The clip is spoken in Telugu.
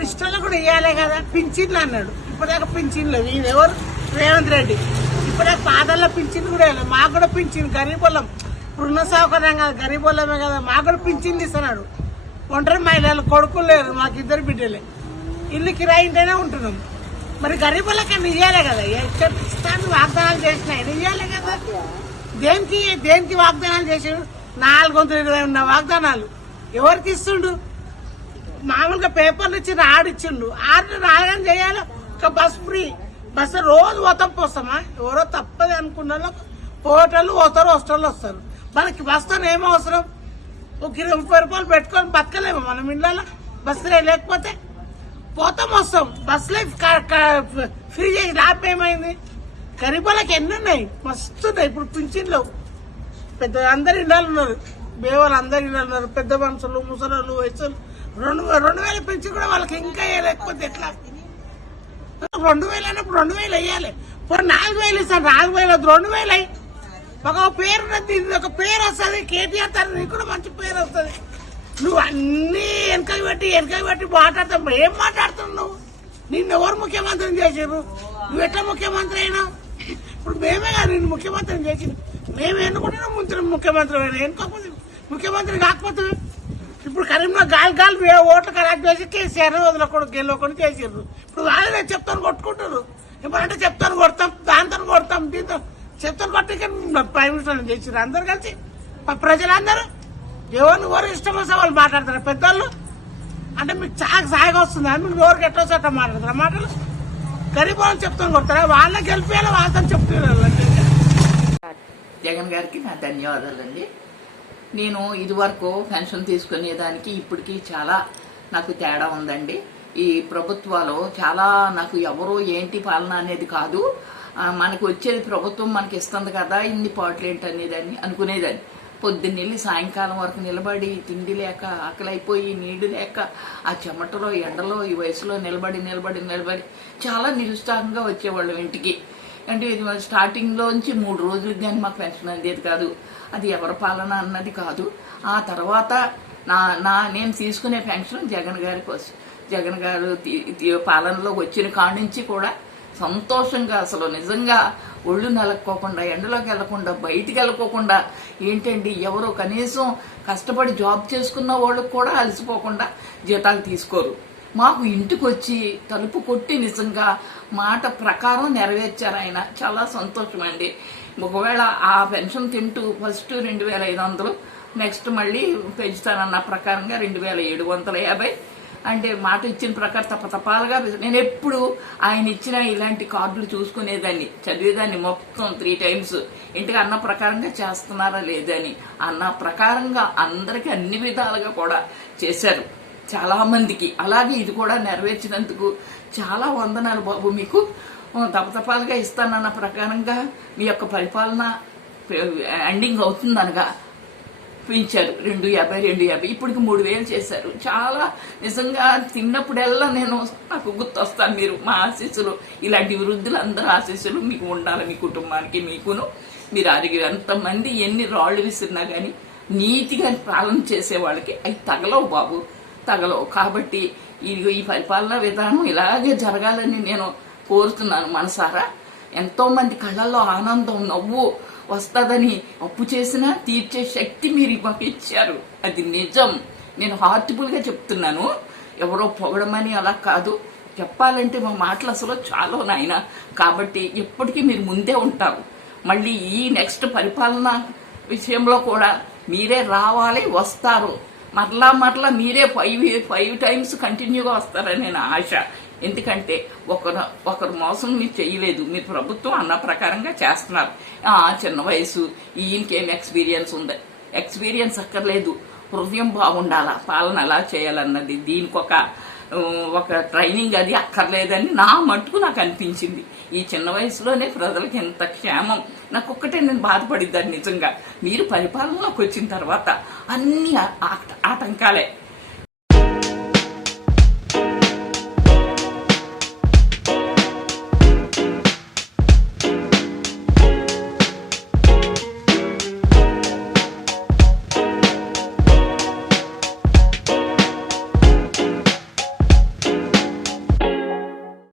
ఇప్పుడు ఇష్టంలో కూడా ఇవ్వాలి కదా. పింఛన్లు అన్నాడు, ఇప్పటిదాకా పింఛన్లు ఈయన ఎవరు రేవంత్ రెడ్డి. ఇప్పటిదాకా పాదల్లో పింఛన్లు కూడా వేయలేదు. మాకు కూడా పింఛన్ గరీబోళ్ళం, ఇప్పుడున్న సౌకర్యం కదా, గరీబోళ్ళమే కదా, మాకు కూడా పింఛన్లు ఇస్తున్నాడు. ఒంటరి మహిళలు కొడుకులు లేరు, మాకు 2 బిడ్డలే, ఇల్లు కిరాయి ఇంటేనే ఉంటున్నాం. మరి గరీబులకన్నా ఇవ్వాలి కదా. ఇష్టాన్ని వాగ్దానాలు చేసినాయి ఇవ్వాలి కదా. దేనికి వాగ్దానాలు చేసాడు? 420 ఉన్న వాగ్దానాలు ఎవరికి ఇస్తుండు? మామూలుగా పేపర్లు ఇచ్చి ఆడిచ్చిండు. రాగానే చేయాలి. ఒక బస్ ఫ్రీ బస్ రోజు పోతామా? ఎవరో తప్పది అనుకున్న పోటలు పోతారు, వస్తారు వస్తారు. మనకి బస్తో ఏమో అవసరం? ఒక 30 రూపాయలు పెట్టుకొని బతకలేము మనం ఇళ్ళలో. బస్సులే లేకపోతే పోతాం వస్తాం. బస్సులే ఫ్రీ చేసి లాభం ఏమైంది? గరీబులకు ఎన్ని ఉన్నాయి, మస్తున్నాయి. ఇప్పుడు పింఛన్లు పెద్ద అందరు ఇళ్ళలు ఉన్నారు, బేవాళ్ళు అందరు ఇళ్ళలు ఉన్నారు. పెద్ద మనుషులు, ముసలు, వయసులు 2,000 పింఛన్ కూడా వాళ్ళకి ఇంకా లేకపోతే ఎట్లా? 2,000 అయినప్పుడు 2,000 వేయాలి. ఇప్పుడు 4,000 ఇస్తాను, 4,000 2,000 అయ్యి ఒక పేరు ఉన్నది, ఒక పేరు వస్తుంది. కేటీఆర్ తన నీకు కూడా మంచి పేరు వస్తుంది. నువ్వు అన్ని వెనకకి పెట్టి మాట్లాడతావు. ఏం మాట్లాడుతున్నావు నువ్వు? నిన్ను ఎవరు ముఖ్యమంత్రిని చేసారు? నువ్వు ఎట్లా ముఖ్యమంత్రి అయినా? ఇప్పుడు మేమే కాదు నిన్ను ముఖ్యమంత్రిని చేసింది. మేము ఎన్నుకుంటున్నాం ముఖ్యమంత్రి అయినా. ఎన్నుకోకపోతే ముఖ్యమంత్రి కాకపోతే ఇప్పుడు కరీంనగర్ గాలి ఓట్లు కరెక్ట్ చేసి కేసీఆర్ వదలకూడదు, గెలవకుండా చేసారు. ఇప్పుడు వాళ్ళే చెప్తాను కొట్టుకుంటారు. ఇప్పుడంటే చెప్తాను కొడతాం, దాంతో కొడతాం, దీంతో చెప్తాను కొట్టి ప్రైమ్ మినిస్టర్ చేసారు. అందరు కలిసి ప్రజలందరూ ఎవరు ఇష్టం వస్తే వాళ్ళు మాట్లాడతారు. పెద్దోళ్ళు అంటే మీకు సాయిగా వస్తుందా? మీకు ఎవరికి ఎట్లా వస్తే అట్లా మాట్లాడతారా? మాటలు గరీబ్ వాళ్ళు చెప్తాను కొడతారా? వాళ్ళే గెలిపేయాలి, వాళ్ళతో చెప్తున్నారు. జగన్ గారికి నా ధన్యవాదాలండి. నేను ఇదివరకు పెన్షన్ తీసుకునేదానికి ఇప్పటికీ చాలా నాకు తేడా ఉందండి. ఈ ప్రభుత్వాలు చాలా నాకు ఎవరో ఏంటి పాలన అనేది కాదు, మనకు వచ్చేది ప్రభుత్వం మనకి ఇస్తుంది కదా, ఇన్ని పాటలు ఏంటి అనేదాన్ని అనుకునేదాన్ని. పొద్దున్నెళ్ళి సాయంకాలం వరకు నిలబడి తిండి లేక, ఆకలైపోయి, నీళ్లు లేక, ఆ చెమటలో ఎండలో ఈ వయసులో నిలబడి చాలా నిరుత్సాహంగా వచ్చేవాళ్ళం ఇంటికి. అంటే ఇది స్టార్టింగ్లోంచి 3 రోజులకి కానీ మాకు పెన్షన్ అందేది కాదు. అది ఎవరి పాలన అన్నది కాదు. ఆ తర్వాత నేను తీసుకునే పెన్షన్ జగన్ గారి కోసం. జగన్ గారు పాలనలో వచ్చిన కాడి నుంచి కూడా సంతోషంగా, అసలు నిజంగా ఒళ్ళు నెలక్కోకుండా, ఎండలోకి వెళ్లకుండా, బయటికి వెళ్ళకోకుండా, ఏంటండి ఎవరో కనీసం కష్టపడి జాబ్ చేసుకున్న వాళ్ళకు కూడా అలసిపోకుండా జీతాలు తీసుకోరు. మాకు ఇంటికి వచ్చి తలుపు కొట్టి నిజంగా మాట ప్రకారం నెరవేర్చారు ఆయన. చాలా సంతోషం అండి. ఒకవేళ ఆ పెన్షన్ తింటూ ఫస్ట్ 2,500, నెక్స్ట్ మళ్ళీ పెంచుతానన్న ప్రకారంగా 2,750, అంటే మాట ఇచ్చిన ప్రకారం తప్పతపాలుగా నేను ఎప్పుడు ఆయన ఇచ్చిన ఇలాంటి కార్డులు చూసుకునేదాన్ని, చదివేదాన్ని మొత్తం 3 times. ఇంటికి అన్న ప్రకారంగా చేస్తున్నారా లేదని, అన్న ప్రకారంగా అందరికీ అన్ని విధాలుగా కూడా చేశారు చాలా మందికి. అలాగే ఇది కూడా నెరవేర్చినందుకు చాలా వందనాలు బాబు. మీకు తపతపాలుగా ఇస్తానన్న ప్రకారంగా మీ యొక్క పరిపాలన ఎండింగ్ అవుతుందనగా పెంచారు. 2,50 ఇప్పటికి 3,000 చేశారు. చాలా నిజంగా తిన్నప్పుడల్లా నాకు గుర్తొస్తాను. మీరు మా ఆశీస్సులు, ఇలాంటి వృద్ధులందరూ ఆశీస్సులు మీకు ఉండాలి, మీ కుటుంబానికి, మీకును. మీరు ఎంతమంది ఎన్ని రాళ్లు విసిరినా కానీ నీతిగా పాలన చేసే వాళ్ళకి అవి తగలవు బాబు, తగలవు. కాబట్టి ఈ పరిపాలనా విధానం ఇలాగే జరగాలని నేను కోరుతున్నాను మనసారా. ఎంతో మంది కళ్ళల్లో ఆనందం, నవ్వు వస్తుందని అప్పు చేసినా తీర్చే శక్తి మీరు మాకు ఇచ్చారు. అది నిజం. నేను హార్ట్ఫుల్ గా చెప్తున్నాను, ఎవరో పొగడమని అలా కాదు. చెప్పాలంటే మా మాటలు అసలు చాలా నాయన. కాబట్టి ఎప్పటికీ మీరు ముందే ఉంటారు. మళ్ళీ ఈ నెక్స్ట్ పరిపాలన విషయంలో కూడా మీరే రావాలి, వస్తారు. మరలా మీరే 5 times కంటిన్యూగా వస్తారని నేను ఆశ. ఎందుకంటే ఒకరు మోసం మీరు చేయలేదు. మీరు ప్రభుత్వం అన్న ప్రకారంగా చేస్తున్నారు. చిన్న వయసు, ఈయనకేం ఎక్స్పీరియన్స్ ఉంది? ఎక్స్పీరియన్స్ అక్కర్లేదు, హృదయం బాగుండాలా, పాలన ఎలా చేయాలన్నది దీనికి ఒక ట్రైనింగ్ అది అక్కర్లేదని నా మట్టుకు నాకు అనిపించింది. ఈ చిన్న వయసులోనే ప్రజలకి ఎంత క్షేమం. నాకొక్కటే నేను బాధపడిద్దాన్ని నిజంగా. మీరు పరిపాలనలోకి వచ్చిన తర్వాత అన్ని ఆటంకాలే.